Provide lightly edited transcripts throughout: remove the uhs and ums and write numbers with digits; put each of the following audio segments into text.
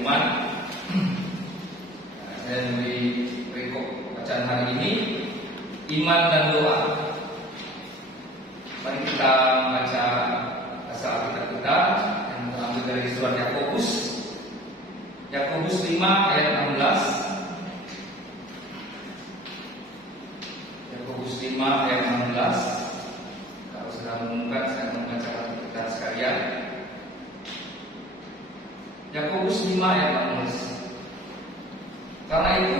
firman. Saya beri perikop bacaan hari ini, iman dan doa. Mari kita baca pasal Alkitab kita yang terambil dari surat Yakobus. Yakobus 5 ayat 16. Yakobus 5 ayat 16. Kalau sudah menemukan, saya membaca kita sekalian. Yakobus 5 ayat 16. Karena itu,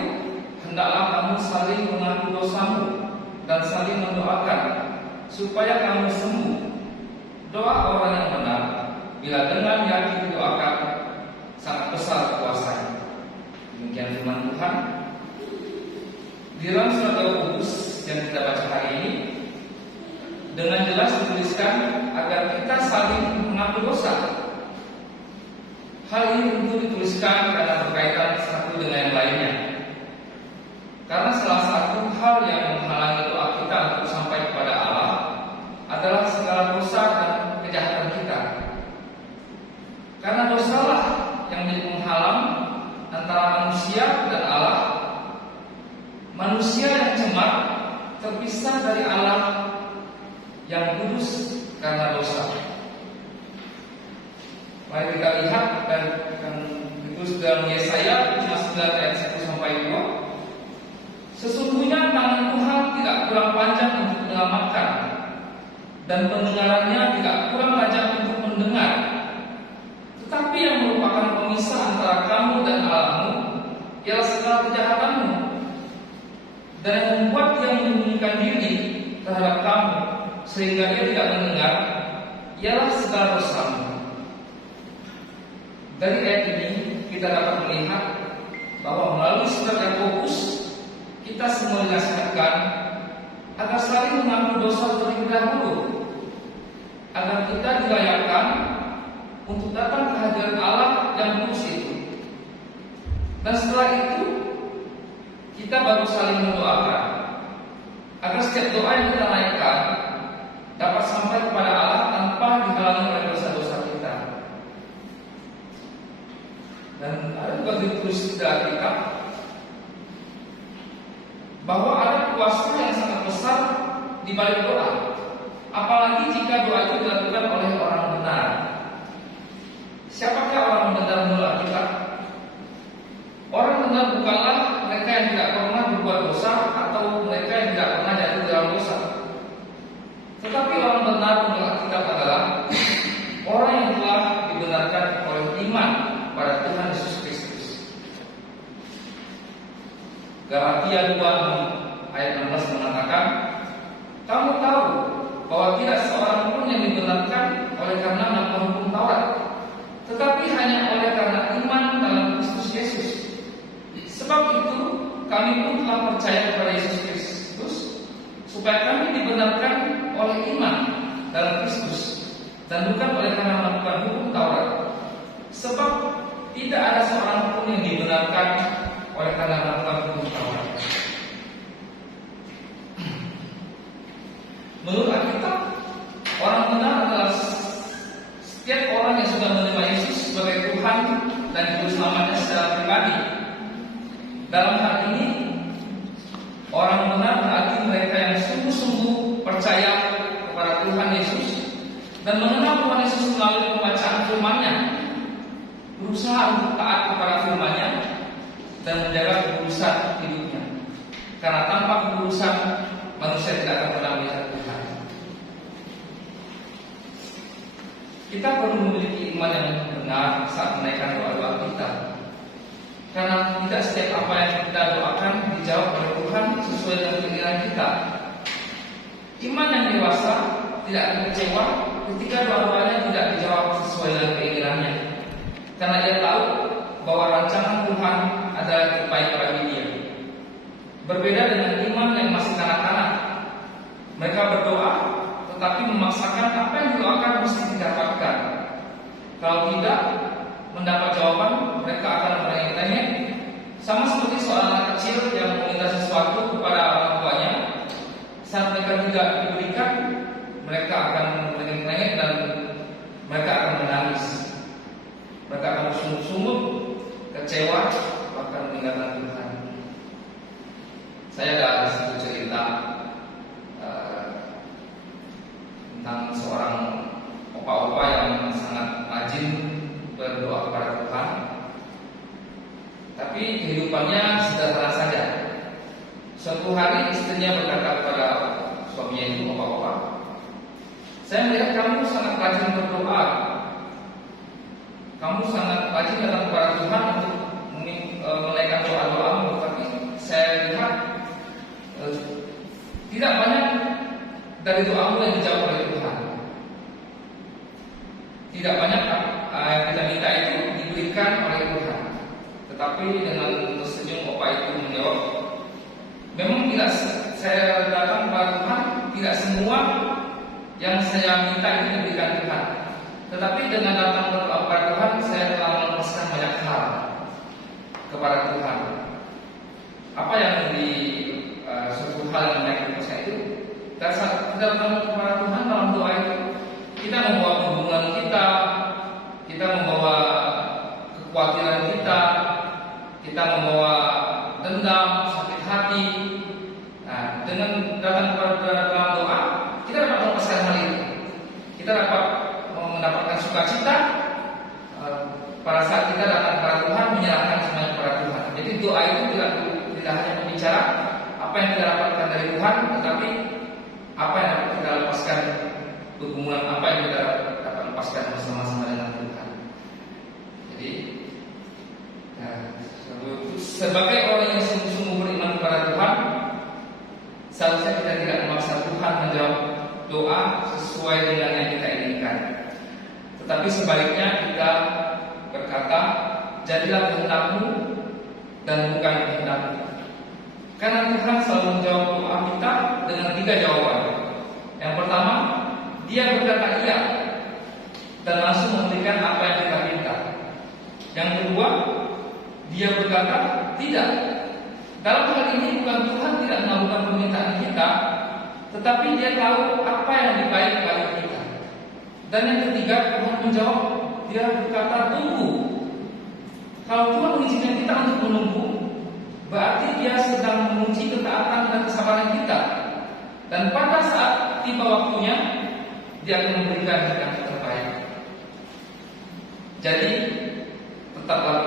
hendaklah kamu saling mengaku dosamu dan saling mendoakan supaya kamu sembuh. Doa orang yang benar, bila dengan yakin didoakan, sangat besar kuasanya. Demikian firman Tuhan. Di dalam surat Yakobus yang kita baca hari ini, dengan jelas dituliskan agar kita saling mengaku dosa. Hal ini tentu dituliskan karena berkaitan satu dengan yang lainnya. Karena salah satu hal yang menghalangi doa kita untuk sampai kepada Allah adalah segala dosa dan kejahatan kita. Karena dosalah yang menjadi penghalang antara manusia dan Allah. Manusia yang cemar terpisah dari Allah yang kudus karena dosa. Mari kita lihat dan itu dalam Yesaya 59 ayat 1 sampai 2. Sesungguhnya tangan Tuhan tidak kurang panjang untuk menyelamatkan, dan pendengarannya tidak kurang tajam untuk mendengar. Tetapi yang merupakan pemisah antara kamu dan Allahmu ialah segala kejahatanmu, dan yang membuat dia menyembunyikan diri terhadap kamu sehingga dia tidak mendengar ialah segala dosamu. Dari ayat ini kita dapat melihat bahwa melalui surat Yakobus kita semua dinasihatkan agar saling mengaku dosa terlebih dahulu, agar kita dilayakkan untuk datang ke hadirat Allah yang kudus itu. Dan setelah itu kita baru saling mendoakan agar setiap doa yang kita naikkan dapat sampai kepada Allah tanpa dihalangi oleh dosa-dosa kita. Dan ada juga ditulis di Alkitab bahwa ada kuasa yang sangat besar di balik doa, apalagi jika doa itu dilakukan oleh orang benar. Siapakah orang benar menurut Alkitab? Orang benar bukanlah mereka yang tidak pernah berbuat dosa atau mereka yang tidak pernah jatuh dalam dosa. Tetapi orang benar menurut Alkitab adalah orang yang telah dibenarkan oleh iman pada Tuhan Yesus Kristus. Galatia 2 ayat 16 mengatakan, kamu tahu bahwa tidak seorang pun yang dibenarkan oleh karena melakukan hukum Taurat, tetapi hanya oleh karena iman dalam Kristus Yesus. Sebab itu kami pun telah percaya kepada Yesus Kristus, supaya kami dibenarkan oleh iman dalam Kristus dan bukan oleh karena melakukan hukum Taurat. Sebab tidak ada seorang pun yang dibenarkan oleh karena melakukan hukum Taurat. Menurut Alkitab, orang benar adalah setiap orang yang sudah menerima Yesus sebagai Tuhan dan Juru Selamatnya secara pribadi. Dalam hal ini, orang benar berarti mereka yang sungguh-sungguh percaya kepada Tuhan Yesus dan mengenal Tuhan Yesus melalui pembacaan firman-Nya, berusaha untuk taat kepada firman-Nya dan menjaga kekudusan hidupnya. Karena tanpa kekudusan manusia tidak akan pernah melihat Tuhan. Kita perlu memiliki iman yang benar saat menaikkan doa-doa kita. Karena tidak setiap apa yang kita doakan dijawab oleh Tuhan sesuai dengan keinginan kita. Iman yang dewasa tidak akan kecewa ketika doa-doanya tidak dijawab sesuai dengan keinginannya. Karena dia tahu bahwa rancangan Tuhan adalah yang terbaik bagi dia. Berbeda dengan iman yang masih kanak-kanak. Mereka berdoa tetapi memaksakan apa yang didoakan mesti didapatkan. Kalau tidak mendapat jawaban, mereka akan merengek-rengek. Sama seperti seorang anak kecil yang meminta sesuatu kepada orang tuanya. Saat mereka tidak diberikan, mereka akan merengek-rengek dan mereka akan menangis. Mereka akan bersungguh-sungguh kecewa, bahkan meninggalkan Tuhan. Saya ada satu cerita tentang seorang opa-opa yang sangat rajin berdoa kepada Tuhan, tapi kehidupannya sederhana saja. Suatu hari istrinya berkata kepada suaminya itu, opa-opa, saya melihat kamu sangat rajin berdoa, kamu sangat rajin datang kepada Tuhan untuk menaikkan doa-doamu, tapi saya lihat tidak banyak dari doamu yang dijawab oleh Tuhan. Tidak banyak yang kita minta itu diberikan oleh Tuhan. Tetapi dengan tersenyum opa itu menjawab, memang tidak saya datang kepada Tuhan, tidak semua yang saya minta itu diberikan Tuhan. Tetapi dengan datang berdoa kepada Tuhan, saya telah melepaskan banyak hal kepada Tuhan. Apa yang di suatu hal yang banyak dilepaskan itu? Dan saat kita datang kepada Tuhan dalam doa itu, kita membawa hubungan kita membawa kekhawatiran kita membawa dendam, sakit hati. Nah, dengan datang kepada dalam doa, kita dapat melepaskan hal itu. Kita dapat mendapatkan sukacita pada saat kita datang kepada Tuhan, menyerahkan semuanya kepada Tuhan. Jadi doa itu tidak hanya berbicara apa yang kita dapatkan dari Tuhan, tetapi apa yang dapat kita lepaskan, pergumulan apa yang kita dapat lepaskan bersama-sama dengan Tuhan. Jadi sebagai orang yang sungguh-sungguh beriman kepada Tuhan, seharusnya kita tidak memaksa Tuhan menjawab doa sesuai dengan yang kita inginkan. Tetapi sebaliknya kita berkata, jadilah kehendak-Mu dan bukan kehendak-Ku. Karena Tuhan selalu menjawab doa kita dengan 3 jawaban. Yang pertama, Dia berkata iya dan langsung memberikan apa yang kita minta. Yang kedua, Dia berkata tidak. Dalam hal ini bukan Tuhan tidak mengabulkan permintaan kita, tetapi Dia tahu apa yang lebih baik bagi kita. Dan yang ketiga, Tuhan menjawab, Dia berkata tunggu. Kalau Tuhan mengizinkan kita untuk menunggu, berarti Dia sedang menguji ketaatan dan kesabaran kita. Dan pada saat tiba waktunya, Dia akan memberikan yang terbaik. Jadi tetaplah